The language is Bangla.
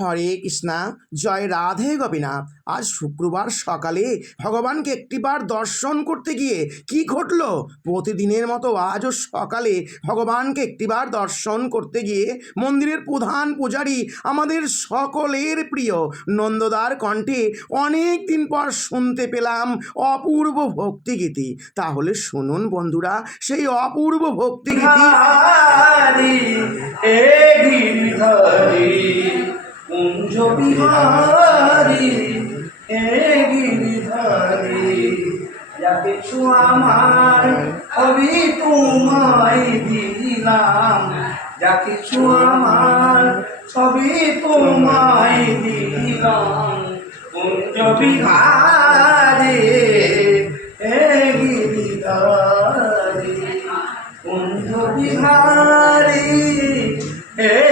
হরে কৃষ্ণা, জয় রাধে গোপীনাথ আজ শুক্রবার সকালে ভগবানকে একটিবার দর্শন করতে গিয়ে কি ঘটলো? প্রতিদিনের মতো আজও সকালে ভগবানকে একটিবার দর্শন করতে গিয়ে মন্দিরের প্রধান পূজারী আমাদের সকলের প্রিয় নন্দদার কণ্ঠে অনেক দিন পর শুনতে পেলাম অপূর্ব ভক্তিগীতি। তাহলে শুনুন বন্ধুরা, সেই অপূর্ব ভক্তিগীতি। বিহারি হে গিরিধারি, যা কিছু আমার আমি তোমায় দিলাম, যা কিছু আমার সবই তোমায় দিলাম। কুঞ্জ বিহারি হে গিরিধারি কুঞ্জ বিহারি হে